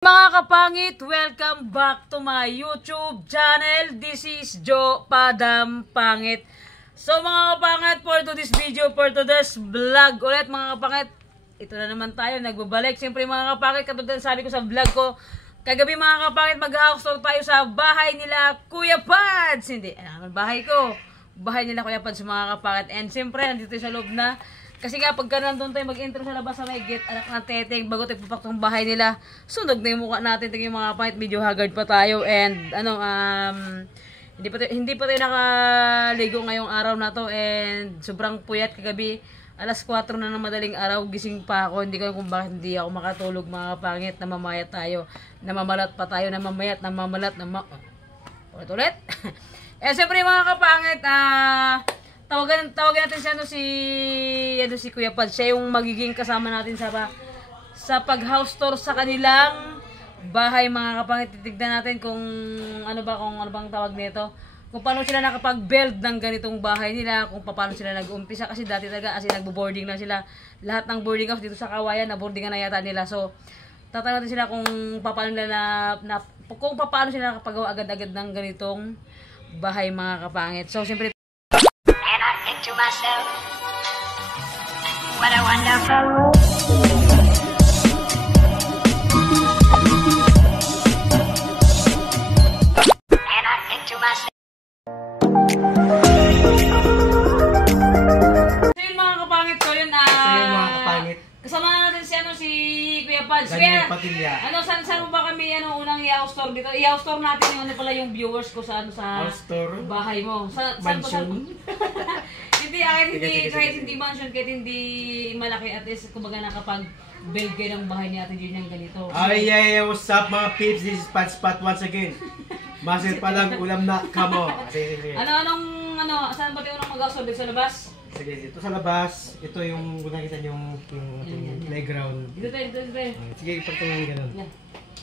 Mga kapangit, welcome back to my YouTube channel. This is Joe Padam Pangit. So mga kapangit, for today's video, for today's vlog ulit mga kapangit, ito na naman tayo, nagbabalik. Siyempre mga kapangit, katulad na sabi ko sa vlog ko, kagabi mga kapangit, mag-house tour tayo sa bahay nila Kuya Pads. Hindi, bahay ko. Bahay nila Kuya Pads mga kapangit. And siyempre, nandito sa loob na. Kasi nga, pagka nandun tayo mag-intro sa labas sa may gate, anak ng teteng, bago tayo pupak tong bahay nila, sunog na yung mukha natin, tingin yung mga kapangit, medyo haggard pa tayo, and, hindi pa tayo nakaligo ngayong araw na to, and sobrang puyat kagabi, alas 4 na ng madaling araw, gising pa ako, hindi ko alam kung bakit hindi ako makatulog mga kapangit, namamayat tayo, namamayat pa tayo, ulit. Eh, siyempre mga kapangit, tawagan natin si Kuya Pad. Siya yung magiging kasama natin sa pag-house tour sa kanilang bahay mga kapangit. Titignan natin kung ano bang tawag nito. Kung paano sila nakapag-build ng ganitong bahay nila, kung paano sila nag-umpisa kasi dati talaga kasi nagbo-boarding na sila. Lahat ng boarding house dito sa Kawayan na boardingan na yata nila. So, tatanungin natin sila kung paano sila nakapagawa agad-agad ng ganitong bahay mga kapangit. So, siyempre to myself, what a wonderful world. And I think to myself. So yun mga kapangit ko yun, kasama natin si Kuya Pads. Daniel Padilla. Saan mo ba kami unang i-house tour dito? I-house tour natin yung yung viewers ko sa bahay mo. Mansion. Kahit hindi mansion, kahit hindi malaki, at least kumbaga nakapag-build kayo ng bahay ni Ate Jun yung ganito. Yeah, what's up mga peeps? This is Pat Spot once again. Masil pa lang, ulam na kamo. Sige. Saan ba tayo unang mag-house tour? Dito sa labas? Sige, ito sa labas. Ito yung, kung nakita nyo yung playground. Dito tayo. Sige, ipagtawin ganun. Yan.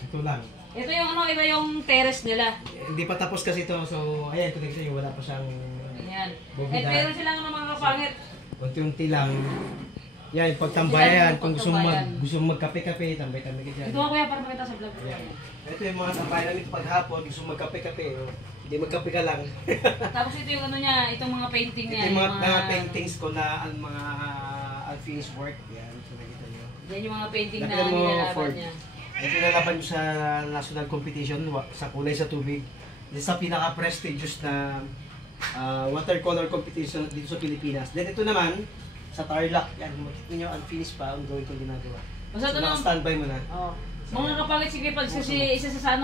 Ito lang. Ito yung terrace nila. Hindi pa tapos kasi ito, so ayan, kung nakita nyo, wala pa siyang Ayan. bubida. Meron silang mga kapangit. Unti-unti lang. Yan, pagtambayan. Kung gusto mo magkape-kape, tambay-tambay ka dyan. Ito ako para makita sa vlog. Yan. Ito yung mga tambayan namin paghapon, gusto mo magkape-kape. Hindi magkape ka lang. Tapos ito yung itong mga painting niya. Ito yung mga paintings ko na mga unfinished work. Yan, ito nakita nyo. Yan yung mga painting na Nakita mo, nilalaban Ford. niya. Ito nilalaban nyo sa national competition sa kulay sa tubig. Ito sa pinaka-prestigious na watercolor competition dito sa Pilipinas. Then ito naman, sa Tarlac. Yan, makikita nyo, unfinished pa, ongoing itong ginagawa. Basta So, ito standby mo na. Oh. Mga kapangit si Kipads kasi isa sa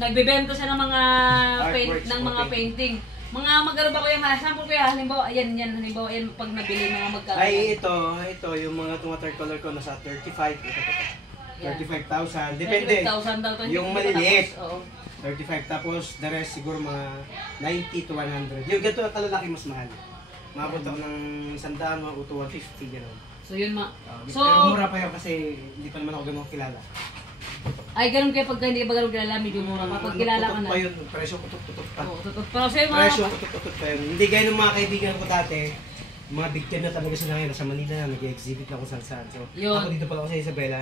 nagbebenta siya ng mga painting. Mga magkano ba ko yung sample ko yan? Halimbawa yan pag nabili mga magkano. Ay, ito yung mga watercolor ko nasa 35. Ito. 35,000. Depende. 35,000 daw to. Yung maliliit. Oo. 35. Tapos, the rest siguro mga 90 to 100. Yung ganito na talalaki mas mahal. Mabot ako ng 100, mga uto 150, gano'n. So yun Pero mura pa yun kasi hindi pa naman ako ganun kilala. Ay, ganun kayo pagka hindi ka ba ganun kilala, medyo mura. Kapag kilala ka na. Tutok pa yun, presyo tutok pa. Oo, tutok pa. So yung Presyo tutok pa yun. Hindi gaya ng mga kaibigan ko dati, mga big time na talaga sila ngayon. Sa Manila, nag-exhibit na kung saan. So, yun. ako dito pala ako sa Isabela.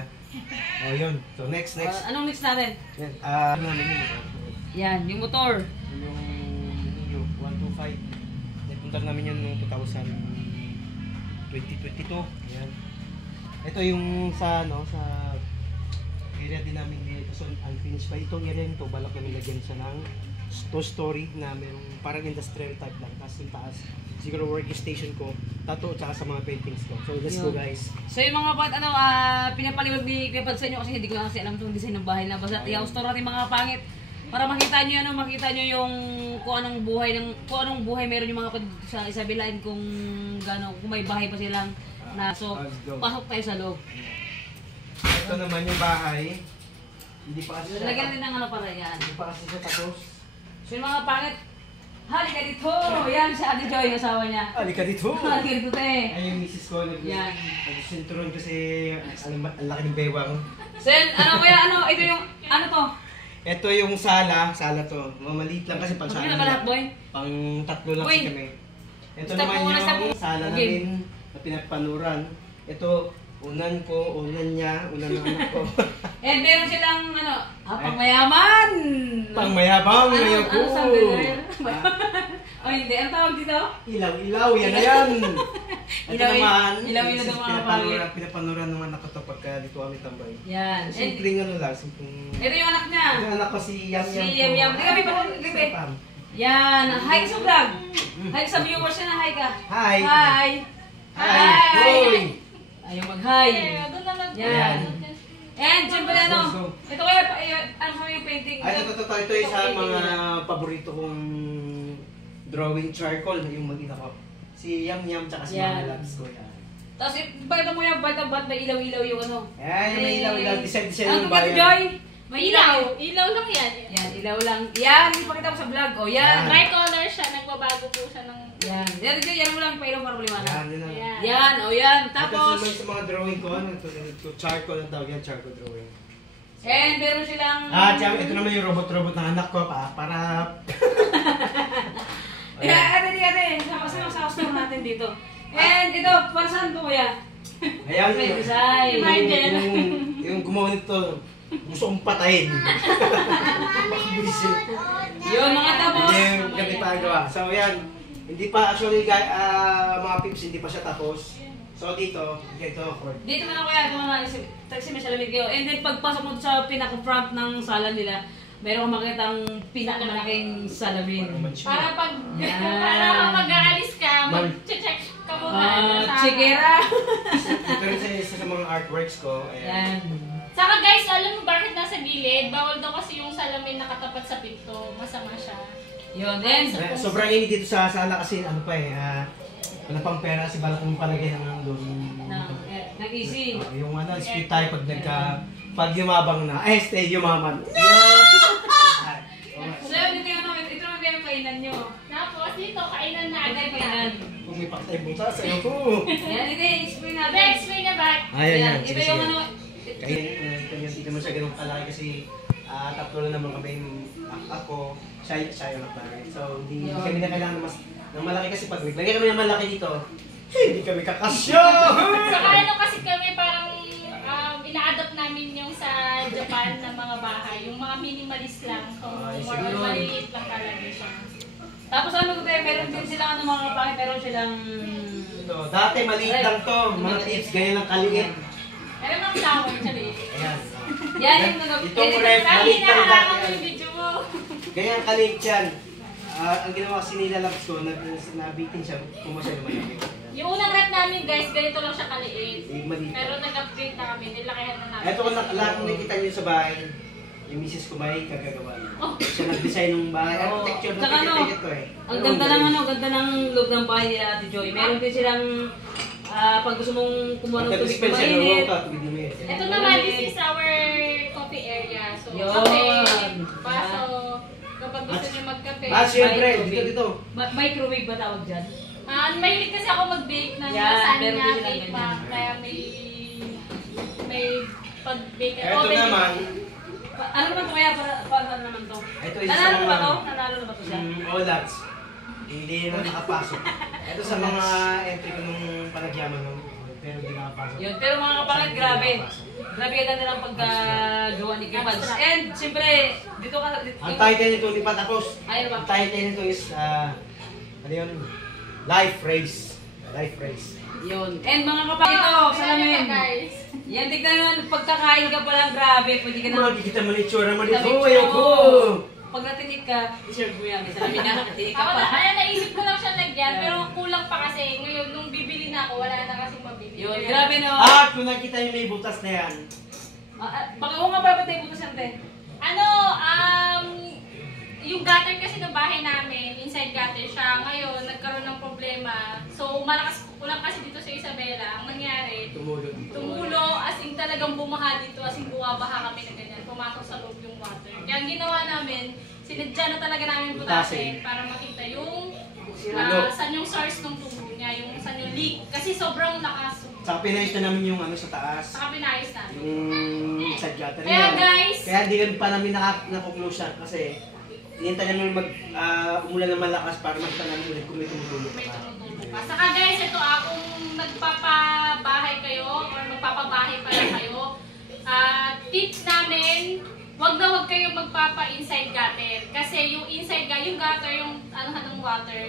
Oh, yun. So, next. Anong next natin? Yan. Ano namin yun? Yan, yung motor. Yung Neo 125. Napunta namin yan noong 2022. Yan. Ito yung sa area din namin dito. So, unfinished pa. Itong area nito, balak namin lagyan siya ng two-story na merong parang industrial type lang. Tapos yung taas, siguro workstation ko, tattoo, tsaka sa mga paintings ko. So, let's go guys. So yung mga pinapaliwag ni Kuya Pads sa inyo kasi hindi ko na kasi alam itong design ng bahay na basta i-house tour natin mga pangit para makita nyo yung kung anong buhay meron yung mga sa Isabela and kung may bahay pa silang na. So, pasok tayo sa loob. Ito naman yung bahay. Hindi pa kasi Lagyan din ng para yan. Hindi pa kasi siya tapos. So yung mga pangit, halika dito! Yan si Ate Joy, yung asawa niya. Halika dito! Halika dito, te! Ay, yung misis ko, nag-sinturon kasi ang laki ng bewang. So yan, ito yung, to? Ito yung sala to. Maliit lang kasi pang Magkano ba lahat, boy? Pang tatlo lang Boy. kasi kami. Ito Stop naman muna, yung stop. sala Okay. namin na pinagpanuran. Ito, Unan ko, unan niya, unan ng anak ko. And meron silang, pangmayaman! Pangmayabang, Ano, ngayon ko. ano sabi na O hindi, ang tawag dito? Ilaw-ilaw, yan na yan. Ito Ilaw- naman, ilaw-ilaw isa ng sa mga pangit. pinapanuran ng anak ko to pagka dito kami tambay. Yan. And Simpleng ano lang, simpleng... ito yung anak niya. Yung anak ko si Yam Yam. Si Yam Yam. Hindi kami pa Pam. Yan. Hi ka sa vlog. Hi ka sa viewers niya na hi ka. Hi. Hi. Hi. Hoy. Ayaw mag-hi. Doon naman po. Yan. And syempre ano, So, ito kaya, ano kami yung painting? Ay, ito yung sa mga paborito kong drawing charcoal, yung mag-ina ko. Si Yam Yam tsaka si Yan. Mama Labs ko yan. Tapos, bakit mo yung ba't may ilaw-ilaw yung ano? Ayan, may ilaw-ilaw, design-design Ang yung ganda, bayan. Joy! May ilaw. Ilaw lang yan. Yan, ilaw lang. Yan, ipakita ko sa vlog. O, yan. Tricolor siya. Nagbabago po siya ng... Yan. Yan mo lang, pailaw para maliwanag. Yan, yun na. Ayan. Yan, o yan. Tapos, Tapos, sa mga drawing ko, ito charcoal ang tawag yan, charcoal drawing. and meron silang... Tsaka ito naman yung robot-robot ng anak ko, para... Ate, sama sa store natin dito. And ito, para saan to kuya? Ayan, May design. yung gumawa nito, gusto kong patayin. Bakbisit. Yun, mga tapos. Hindi yung kami pagawa. So, yan. Hindi pa, actually, mga pips, hindi pa siya tapos. So, dito, cord. Dito mo na kuya, ito na taxi may salamin kayo. And then pagpasok mo sa pinaka-front ng sala nila, meron kang makitang pinakamalaking salamin. Para pag Yan. para pag mag-aalis ka, mag-check ka muna. Chikera! Ito rin sa isa sa mga artworks ko. Ayan. Yan. Saka guys, alam mo bakit nasa gilid? Bawal daw kasi yung salamin nakatapat sa pinto. Masama siya. Yun, then. Sobrang init dito sa sala kasi ano pa wala pang pera kasi balak mong palagay ng doon. Nag-easy. Yung split tayo pag yumabang na. Stay yumaman. So yun, ito naman yung kainan nyo. Tapos dito, kainan na Ito agad yung kainan. Kung may patay butas, ayaw ko. Yan, ito yung explain natin. Next, way na back. Ayan. Ito yung ano. Hindi naman siya ganun kalaki kasi tatlo lang naman kami ako, siya yung nakapalaki. So, hindi kami na kailangan ng malaki kasi pag lagay kami ng malaki dito, hindi kami kakasya! Saka ano kasi kami parang ina-adopt namin yung sa Japan na mga bahay. Yung mga minimalist lang. Kung more on maliit lang talaga siya. Tapos ano ko meron din silang ano mga kapakit, meron silang... Ito, dati maliit lang to, mga tips, ganyan lang kaliit. Meron ng flower, tsali. Ayan. Yan yung nag... Itong ref, Sabi maliit na, lang harangan mo dati. yung video mo. Ganyan kaliit yan. Ang ginawa kasi nila labs ko, nabitin siya, pumasya naman namin. Yung unang rep namin guys, ganito lang siya kaliit. Maliit. Pero nag-upgrade na kami, nilakihan na namin. Ito kung lahat ng nakita niyo sa bahay, yung misis ko may kagagawa niya. Siya nag-design ng bahay. Architecture ng Tsaka ano, ticket ko ang ganda ng ganda ng loob ng bahay nila Ate Joy. Meron din silang pag gusto mong kumuha ng tubig na mainit. Ito naman, this is our coffee area. So, Yun. kape, baso, kapag gusto niyo magkape. Siyempre, dito. Microwave ba tawag dyan? Mahilig kasi ako mag-bake ng Yan, lasagna, meron din silang cake pa. ganyan. Kaya may pag-bake. Ito naman, Ano naman to kaya? Para ano naman to? ito isa Nanalo sa na ba mga... to? Nanalo na ba to siya? Olats. Hindi na nakapasok. Ito sa mga entry ko nung panagyaman nung pero hindi nakapasok. Yun, pero mga kapatid, grabe. Grabe ka ganda ng pagkagawa ni Kipals. And, siyempre, dito ka... Ang title nito hindi pa tapos. Ayun ba? Ang title nito is, ano yun? Life Race. Life Race. Yun. And mga kapatid, ito, salamin. guys. Yan, tignan mo, pagkakain ka pa lang, grabe. Pwede ka na... Makikita mo na itsura mo dito. Sabi, Ayaw ko! Pag natinig ka, i-serve mo yan. Salamin na, nakatinig ka Ako pa. na, kaya naisip ko lang siya lagyan, pero kulang pa kasi. Ngayon, nung bibili na ako, wala na kasing mabili. Yun, Kaya- grabe no. At kung nakita niyo may butas na yan, Baka ko nga ba tayo butas yan, te? Ano, yung gutter kasi ng bahay namin, inside gutter siya. Ngayon, nagkaroon ng problema. So, ulang kasi dito sa Isabela. Ang nangyari, tumulo dito. tumulo, as in talagang bumaha dito, as in bumabaha kami na ganyan. Pumasok sa loob yung water. Kaya ang ginawa namin, sinadya na talaga namin butasin para makita yung saan yung source ng tubo niya, yung saan yung leak. Kasi sobrang lakas. Saka pinayos na namin yung ano sa taas. Saka pinayos namin. Yung sa gutter Kaya guys, Kaya hindi pa namin nakuklose siya kasi hinintay namin umulan ng malakas para makita namin ulit kung may tumutulo may pa. tumutulo bukas. Saka guys, ito kung nagpapabahay kayo or magpapabahay pala kayo, tips namin, wag na wag kayong magpapa-inside gutter. Kasi yung inside gutter, yung gutter, yung ng water,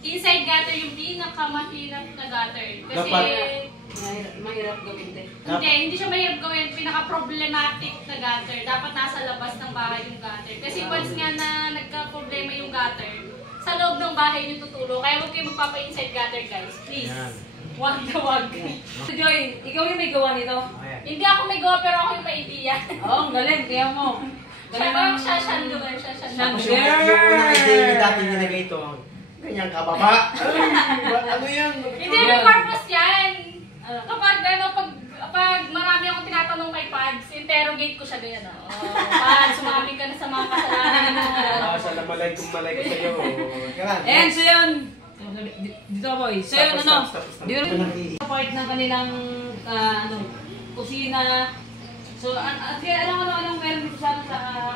inside gutter yung pinakamahirap na gutter. Kasi Mahirap gawin din. hindi siya mahirap gawin. Pinaka-problematic na gutter. Dapat nasa labas ng bahay yung gutter. Kasi once nga na nagka-problema yung gutter, sa loob ng bahay yung tutulo. Kaya huwag kayo magpapa-inside gutter, guys. Please. Wag na wag. So Joy, ikaw yung may gawa nito? Hindi ako may gawa, pero ako yung may idea. Oo, ang galing. Kaya mo. Siya ba yung shashandu? Tapos yung idea yung dati nilagay ito, ganyan kababa. Ano yan? Hindi, may purpose yan. Kapag pag marami akong tinatanong kay Pads, interrogate ko siya ganyan. Pads, sumami ka na sa mga kasalanan mo. Salamalay kung malay ko sa'yo. And so yun. Dito boy. So yun dito rin part ng kanilang kusina. So at kaya anong meron dito sa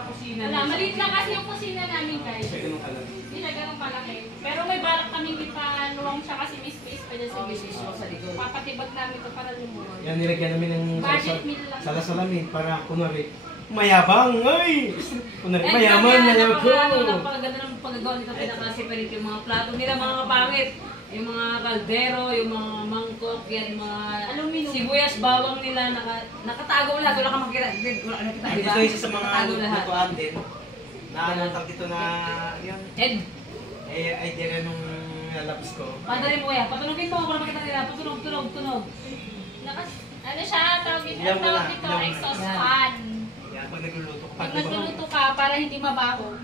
kusina. Wala, maliit lang kasi yung kusina namin, guys. Ganun kalaki. Hindi siya ganun palaki. Pero may balak kami ipaluwang siya kasi may space pa dyan sa gilid. sa likod. Papatibag namin ito para lumuwan. Yan, nilagyan namin ng Budget meal lang. salasalamin para kunwari, mayabang, ay! Kunwari, mayaman na yun ko. Napakaganda ng paggagawa nito, pinaka-separate yung mga plato nila, mga kapangit. Yung mga kaldero, yung mga mangkok, yan, yung mga sibuyas, bawang nila, nakatago lahat. Wala kang makita. Wala kang nakita, di ba? Ito isa sa mga Nakatago lahat. lutuan din. Naanatang dito na, yun, Ed, idea rin nung labs ko. pandarin mo kaya. Patunogin mo para makita nila. Tunog. Ano siya, tawag dito, Ilang mo na, ilang mo na. exhaust fan. Yan, pag nagluluto ka. Pag nagluluto ka, para hindi mabaho.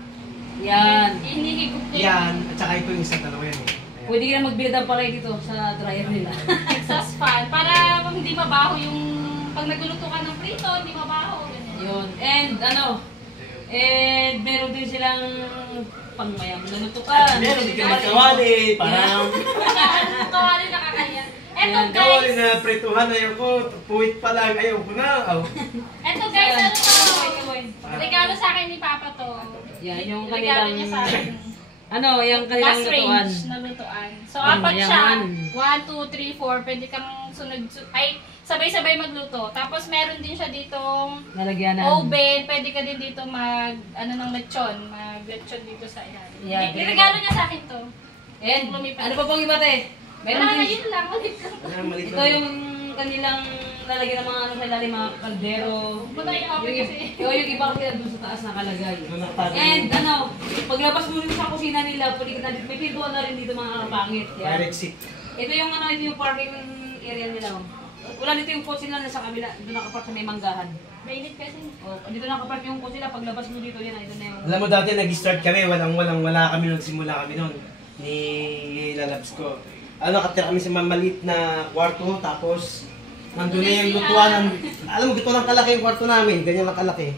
Yan. Hinihigop din. Yan, at saka ito yung isang dalawa yan eh. Ayan. Pwede ka na mag-build up pala dito sa dryer nila. Exhaust fan. Para hindi mabaho yung... Pag nagluluto ka ng prito, hindi mabaho. Ganyan. Yun. And meron din silang pangmayang nanutukan. Meron din ka kawali, parang Kawali nakakaya. Eto Yan, kawali guys, na pretuhan ayaw ko, puwit pa lang, ayaw ko na. eto guys, ano to? Boy. Regalo sa akin ni Papa to. Yan, yung Regalo kanilang... niya sa akin. yung kanilang Gas lutuan. range na lutuan. So, apat siya. Mayaman. 1, 2, 3, 4. Pwede kang sabay-sabay magluto. Tapos, meron din siya ditong Nalagyanan. oven. Pwede ka din dito ng lechon. Mag-lechon dito sa ilalim. Yan. Regalo niya sa akin to. And, ano pa pong iba, te? Meron Wala na, din. yun lang. Ulit lang. Ito yung kanilang lalagyan ng mga ano sa ilalim, mga kaldero. Muna yung oven kasi. Yung iba kasi doon sa taas nakalagay. Doon nakatago. And paglabas mo rin sa kusina nila, pwede ka na dito. May pintuan na rin dito mga kapangit. Yan. Direct seat. Ito yung ito yung parking area nila. Wala dito yung kotse nila sa kabila. Doon nakapark sa may manggahan. Mainit kasi. Dito nakapark yung kotse nila. Paglabas mo dito, yan. Ito na yung... Alam mo dati nag-start kami, wala kami nung simula kami noon ni lalabs ko. Nakatira kami sa mamalit na kwarto, tapos nandun na yung lutuan ng, alam mo, gito lang kalaki yung kwarto namin, ganyan lang kalaki.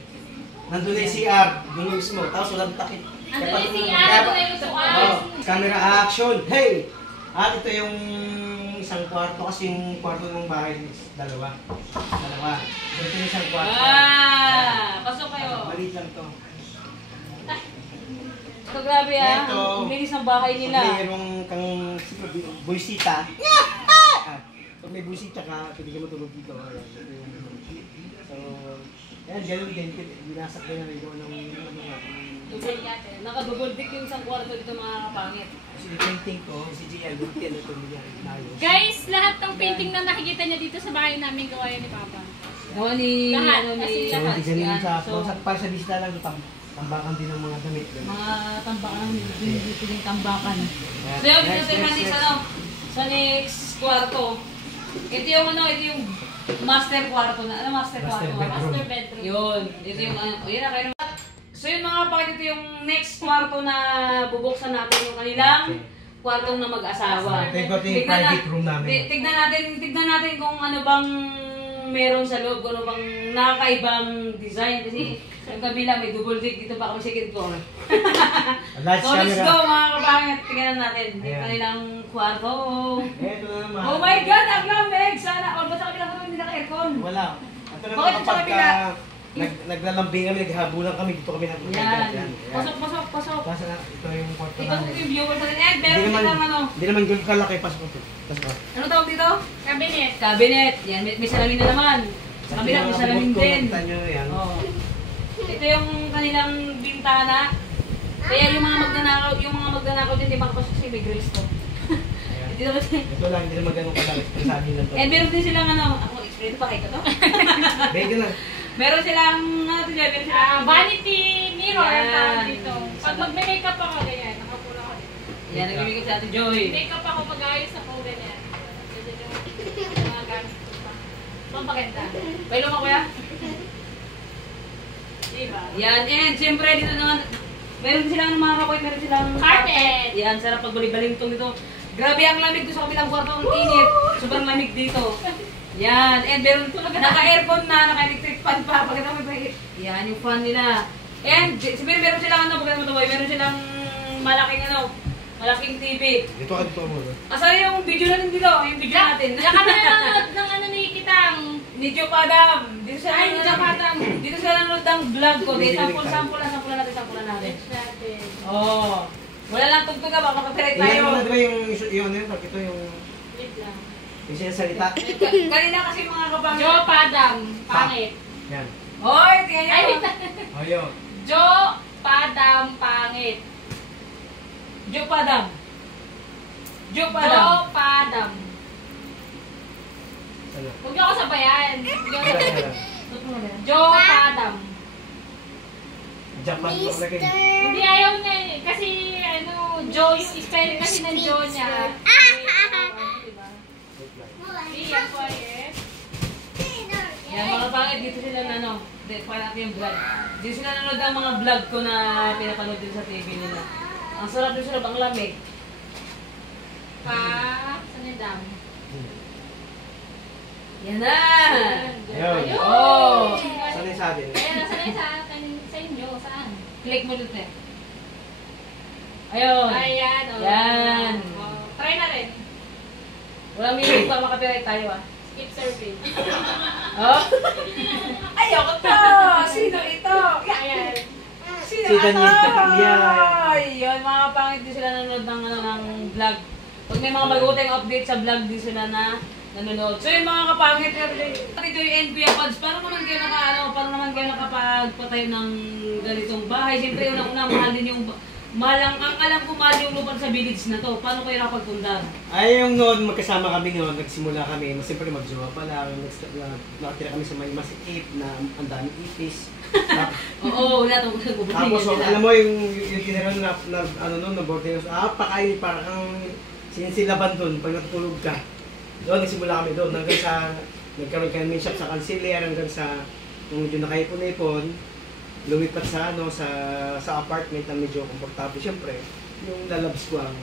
Nandun na yung CR, doon yung mismo, tapos walang takip. Andun yung CR, doon yung lutuan. Camera action, hey! At ito yung isang kwarto, kasi yung kwarto ng bahay is dalawa. Ito yung isang kwarto. Pasok kayo. Maliit lang to. Ito grabe Ito. ang linis ng bahay nila. Pag mayroong kang buysita, pag may buysita ka, pwede ka matulog dito. So, yan, ganun din. Binasak din na rin ng Nakadouble deck yung isang kwarto dito mga kapangit. kasi painting ko, si GL, buti na ito niya. Guys, lahat ng painting na nakikita niya dito sa bahay namin, gawa yun ni Papa. Gawa ni... Lahat, ni kasi So, lahat. hindi ganun sa, So, para sa bisita lang, tambakan din ng mga damit. mga tambakan, dito yung tambakan. So yun, dito tayo sa next kwarto. Ito yung ito yung master kwarto na. Ano master kwarto? Master bedroom. Yun. Ito yung yun na kayo. So yun mga kapatid, ito yung next kwarto na bubuksan natin yung kanilang kwartong na mag-asawa. Ito yung private room namin. Tignan natin kung ano bang meron sa loob, kung ano bang nakakaibang design. Kasi yung kabila may double deck, dito pa kami second floor. Large So let's camera. go mga kapangit, tingnan natin yung Ayan. kanilang kwarto. Ito na naman. Oh my God, ang lamig! Sana, ba't sa kabila ko hindi naka-aircon? Wala. Ito naman Bakit sa kapag kabila? Naglalambing kami, naghabulan kami, dito kami nagpapagod. Yan. Pasok. Pasok na, ito yung kwarto Ikaw namin. yung viewers natin. Eh, meron silang ano. Hindi naman ganun kalaki, pasok ko. Pasok ko. Ano tawag dito? Cabinet. Cabinet. Yan, may salamin na naman. Sa kabila, may salamin din. Oh. Ito yung kanilang bintana. Kaya yung mga magnanakaw din, di makapasok si may grills to. Dito kasi. Ito lang, hindi naman ganun kalaki. Sabi lang to. Eh, meron din silang ano, ako explain pa kayo to. Bego lang. Meron silang, ano ito dyan, meron silang Vanity mirror ang Yan. tawag dito. Pag magme-makeup ako, ganyan. Nakapula ako dito. Yan, nag-ibigay sa Ate Joy. Makeup ako, mag-ayos ako, ganyan. Ganyan yung mga gamit ko pa. Pampaganda. Bailo mo kuya? Diba? Yan, and siyempre dito naman, meron silang mga kapoy, meron silang Carpet. Yan, sarap pagbalibalitong dito. Grabe ang lamig ko sa kabilang kwarto, ang init. Sobrang lamig dito. Yan, and meron naka-aircon na, naka-electric fan pa. Pagkita mo ba? Yan, yung fan nila. And siyempre meron silang ano, pagkita mo ito boy, meron silang malaking TV. Dito ka dito mo. Asali yung video natin dito, yung video natin. Diyan kami nanonood ng ano ni Kitang. Ni Joe Padam. Dito sila Ay, Joe Padam. Dito sila nanonood ng vlog ko. Dito, sample natin. Natin. Oh. Wala lang tugtog ka, baka copyright tayo. Iyan mo na diba yung ano yun, ito yung Wait lang. sinasalita. Kanina kasi mga kapangit. Joe Padam. Pangit. Yan. Hoy, tingnan Ay, nyo. Ayun. Joe Padam. Pangit. Joe Padam. Joe Joe Padam. Padam. Ano? Huwag niyo ako sabayan. Ano? Joe Padam. Japan po lagi. Hindi ayaw niya eh. Kasi ano, Joe yung spelling kasi ng Joe niya. Iya po eh. Yan, mga pangit, dito sila na ano. Para natin yung vlog. Dito sila nanonood ang mga vlog ko na pinapanood din sa TV nila. Ang sarap din sila, ang lamig. Saan yung dam? Yan na! Ayun. Oh! Saan yung sa atin? Ayan, nasa na sa inyo? Saan? Click mo dito eh. Ayun. Ayan, oh. Yan. Oh, try na rin. Walang minute pa makapiright tayo ah. Skip survey. Oh? Ayoko to! Sino ito? Ayan. Sino Si Daniel ito? Tapia. Ayun, mga pangit din sila nanonood ng, ng vlog. Pag may mga maguteng update sa vlog din sila na nanonood. So yung mga kapangit, Ate Joy and Kuya Pads, paano naman kayo nakapagpatayo ng ganitong bahay? Siyempre, unang-una, mahal din yung ang alam ko mahal yung lupa sa village na to. Paano kayo nakapagpundar? Ay, yung noon, magkasama kami noon, nagsimula kami, siyempre magjowa pa lang, nakatira kami sa may masikip na ang daming ipis. Oo, wala itong Tapos, alam mo, yung tinira na ano noon, na boarding house, pakain, parang sinisilaban doon pag natutulog ka. Doon, nagsimula kami doon, hanggang sa, nagkaroon kami shop sa Canciller, hanggang sa, nung medyo nakaipon-ipon, lumipat sa ano sa apartment na medyo komportable. Siyempre, yung lalabs ko ang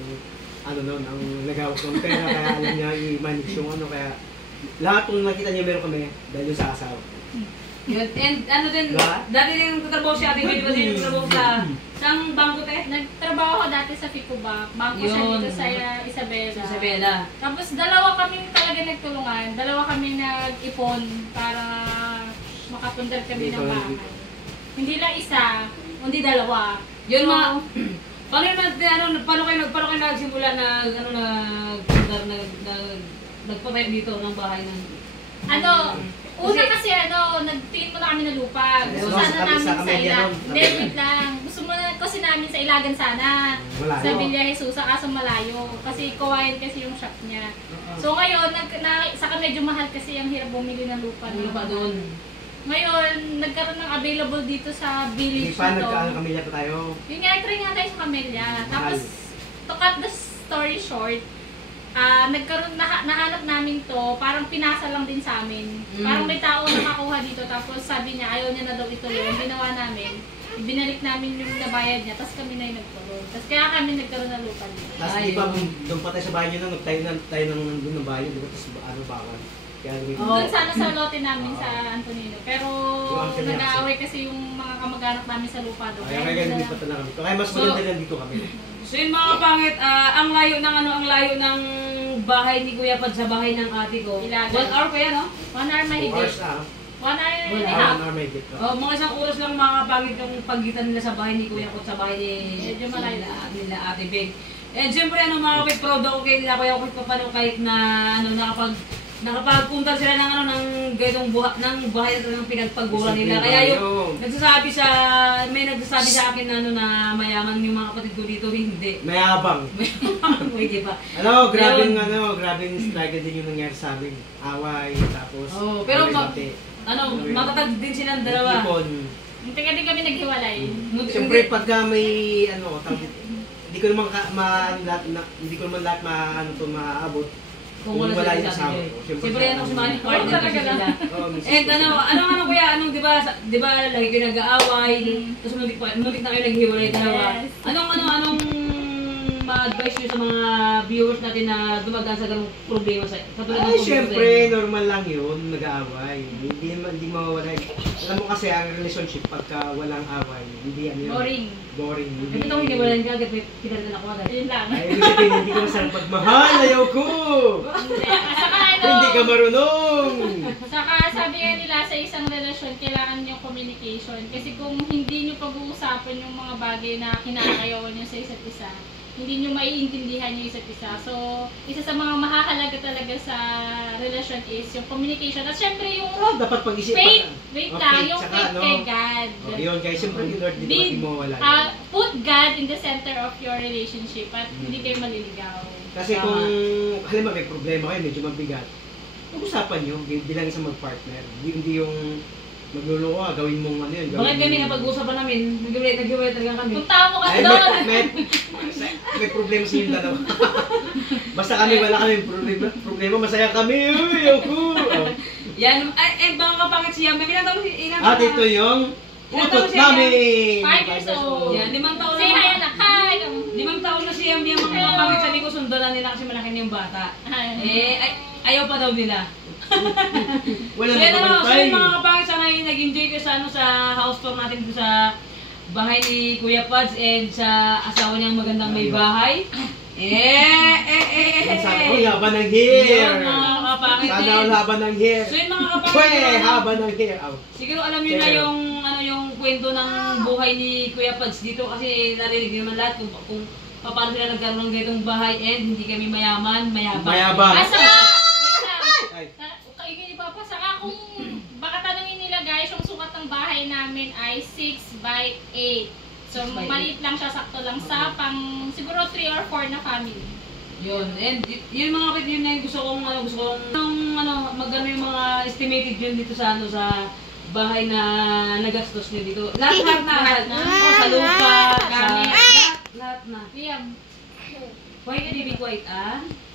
ano noon, ang nagawak ng pera kaya alam niya i-manage yung ano kaya lahat ng nakita niya meron kami dahil yung sa asawa. Yun, and ano din, Diba? dati din nagtatrabaho si Ate Joy, di ba din nagtatrabaho sa bangko te? Nagtrabaho ako dati sa Fico Bank. Bangko siya Yun. dito sa Isabela. Sa Isabela. Tapos dalawa kami talaga nagtulungan. Dalawa kami nag-ipon para makapundar kami ng bahay. Hindi lang isa, hindi dalawa. Yun mga, paano kayo nagsimula na nagpatayo dito ng bahay ng Una kasi nagtingin muna kami ng lupa. Gusto Yes, sana namin sa sa Camellia Ilagan. nun. Hindi, wait lang. Gusto muna kasi namin sa Ilagan sana. Malayo. Sa Villa Jesus, kaso malayo. Kasi kawain kasi yung shop niya. So ngayon, saka medyo mahal kasi ang hirap bumili ng lupa. doon. Ngayon, nagkaroon ng available dito sa Hindi village pa na to. nagkakamilya pa tayo. Yun nga, try nga tayo sa Camellia. Tapos, to cut the story short, nahanap namin to, parang pinasa lang din sa amin. Parang may tao na nakakuha dito, tapos sabi niya, ayaw niya na daw ituloy. Ang ginawa namin, ibinalik namin yung nabayad niya, tapos kami na yung nagtuloy. Tapos kaya kami nagkaroon ng lupa dito. Tapos di ba doon pa tayo sa bahay nyo nagtayo ng bahay di ba? Tapos ano ba ako? Kaya Doon sana sa lote namin sa Antonino. Pero Yung Antonino nag-aaway kasi yung mga kamag-anak namin sa lupa doon. kaya ganyan din pa talaga kami. Kaya mas maganda lang dito kami. So yun mga pangit, ang layo ng bahay ni Kuya Pad sa bahay ng ate ko. Ilagan. 1 hour kaya no? 1 hour mahigit. Hours na. 1 1 hour and a Wala. half. May git ko. Mga isang oras lang mga kapangit yung pagitan nila sa bahay ni Kuya Kot sa bahay ni Medyo malayo. nila Ate Beng. And siyempre mga kapit, proud ako kay nila Kuya Kot paano kahit na nakapagpunta sila ng ng ganitong ng bahay na pinagpagura nila. Kaya yung may nagsasabi sa akin na na mayaman yung mga kapatid ko dito, hindi. Mayabang. Hindi ba? Grabing struggle din yung nangyari sa amin. Away, tapos... pero away-bate. matatag din silang dalawa. Ipon. Hindi kami naghiwalay. Siyempre, pagka may, hindi ko naman lahat maabot. Kung wala yung sa asawa akin. ko. Siyempre yan ako si Manny partner kasi sila. miss And ko. kuya, di ba lagi kayo nag-aaway, tapos muntik na kayo naghiwalay dalawa. Yes. Anong ma-advise nyo sa mga viewers natin na dumagaan sa ganung problema sa katulad ng Ay, syempre, normal lang yun, nag-aaway. Hindi mawawala. Alam mo kasi, ang relationship, pagka walang away, hindi ano yun. Boring. Kasi ito hindi wala niya, agad pinalitan ako agad. Yun lang. Ay, ibig sabihin, hindi ka masarap pagmahal, ayaw ko! Saka Hindi ka marunong! Saka sabi nga nila sa isang relasyon, kailangan yung communication. Kasi kung hindi nyo pag-uusapan yung mga bagay na kinakayawan nyo sa isa't isa, hindi nyo maiintindihan yung isa't isa. So, isa sa mga mahahalaga talaga sa relasyon is yung communication. At syempre yung Dapat pag-isipan. faith lang, yung faith kay God. Yun, guys, syempre, yung Lord, hindi mawawala. Put God in the center of your relationship at hindi kayo maliligaw. Kasi kung, halimbawa may problema kayo, medyo mabigat, pag-usapan nyo, bilang isang mag-partner. Hindi yung magluloko ka, gawin mong ano yun. Bakit kami napag-usapan namin, nag-iwalay talaga kami. Punta mo ka Ay, doon! may problema sa yung dalawa. Basta kami, wala kami problema, masaya kami. Uy, ako! Yan, mga kapangit siya, may ilang taon At ito yung utot namin! 5 years old. Yan, 5 taon Say hi, anak! Hi! 5 taon na siya, yung mga kapangit, sabi ko sundan na nila kasi malaki na yung bata. Ayaw pa daw nila. Wala So na yan so kapantay. yung mga kapangit, sana yung nag-enjoy ko sa house tour natin dito sa bahay ni Kuya Pads and sa asawa niyang magandang may bahay. Sana all haba ng hair! Yun, mga kapangit. Sana all haba ng hair! So yun mga kapangit. Pwe, haba ng hair! Aw. Siguro alam niyo na yung kwento ng buhay ni Kuya Pads dito kasi narinig niyo naman lahat kung paano sila nagkaroon ng ganitong bahay and hindi kami mayabang. Mayabang! Saka, wait lang. Ay. Kaigin ni Papa, saka kung baka tanongin nila guys, yung sukat ng bahay namin ay 6 by 8. So, 6 by 8. maliit lang siya, sakto lang sa pang siguro 3 or 4 na family. Yun, and yun mga kapit, yun na yung gusto kong magano yung mga estimated yun dito sa sa bahay na nagastos niyo dito. Lahat na. Sa lupa, Gamit. lahat na. Yeah. White, baby white,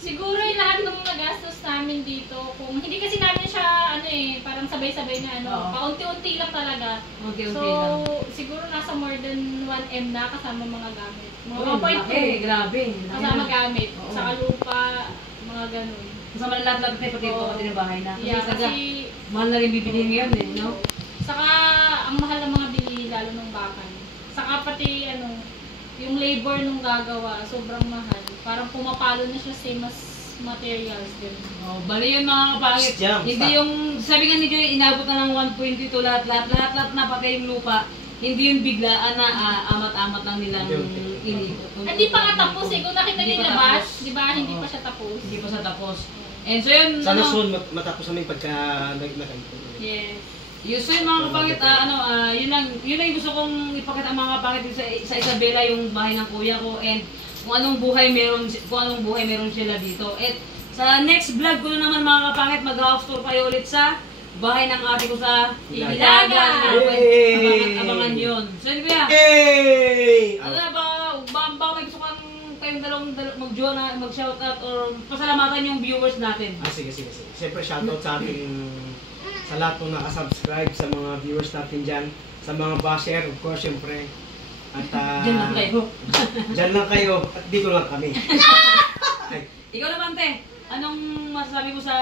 Siguro yung lahat ng mga gastos namin dito, kung hindi kasi namin siya parang sabay-sabay na Oo. paunti-unti lang talaga. Unti-unti So, lang. siguro nasa more than 1M na kasama mga gamit. Mga Oh, 1.2 laki, grabe. kasama gamit. Oo. Saka lupa, mga ganun. Kasama na lahat na pati Oo. ng bahay na. Kasi Yeah, talaga, kasi mahal na rin bibilihin ngayon no? saka ang mahal ng mga bili lalo ng bakal. Saka pati yung labor nung gagawa, sobrang mahal. Parang pumapalo na siya same as materials din. Oh, bali yun mga kapangit. Jam, Hindi stop. yung, sabi nga ni Joy, inabot na ng 1.2 lahat na pati yung lupa. Hindi yung biglaan na amat-amat lang nilang inipot. Hindi pa nga tapos Kung nakita Hindi niyo pa yung labas, tapos. di ba, hindi Oo. pa siya tapos. Hindi pa sa tapos. And so yun, Sana soon matapos namin pagka nakaipon. Yes. yun, so yun mga kapangit, yun lang yung gusto kong ipakita mga kapangit sa Isabela, yung bahay ng kuya ko, and kung anong buhay meron sila dito. At sa next vlog ko na naman mga kapangit, mag-house tour kayo ulit sa bahay ng ate ko sa Ilaga. Yay! Abangan yun. So yun kuya, Hey! ano na ba may gusto kayong dalawang mag-shoutout or pasalamatan yung viewers natin? Sige. Siyempre, shoutout sa ating sa lahat ng nakasubscribe, sa mga viewers natin dyan, sa mga basher, of course, siyempre. At Diyan lang kayo. dyan lang kayo, at dito lang kami. Ay, Ikaw naman te, anong masasabi mo sa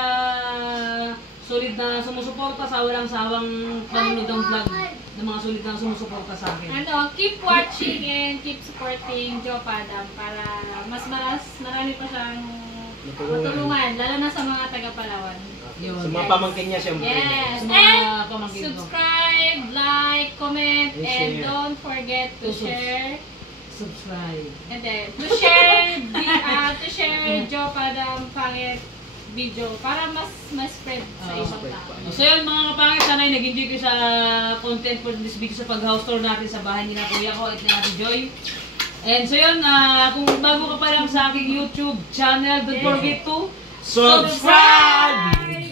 solid na sumusuporta sa walang sawang panunod ng vlog ng mga solid na sumusuporta sa akin? Keep watching and keep supporting Joe Padam para mas marami pa siyang Matulungan, lalo na sa mga taga-Palawan. Yun. Sa mga pamangkin niya, siyempre. Yes! Sa mga And pamangkin ko. subscribe, like, comment, And and share. don't forget to share. Subscribe. And then, to share Joe Padam Pangit video para mas spread sa ibang tao. So yun mga kapangit, sana'y nag-enjoy ko sa content for this video sa pag-house tour natin sa bahay nila Kuya ko at ni Ate Joy. And so yun, kung bago ka pa lang sa aking YouTube channel, don't forget to Subscribe!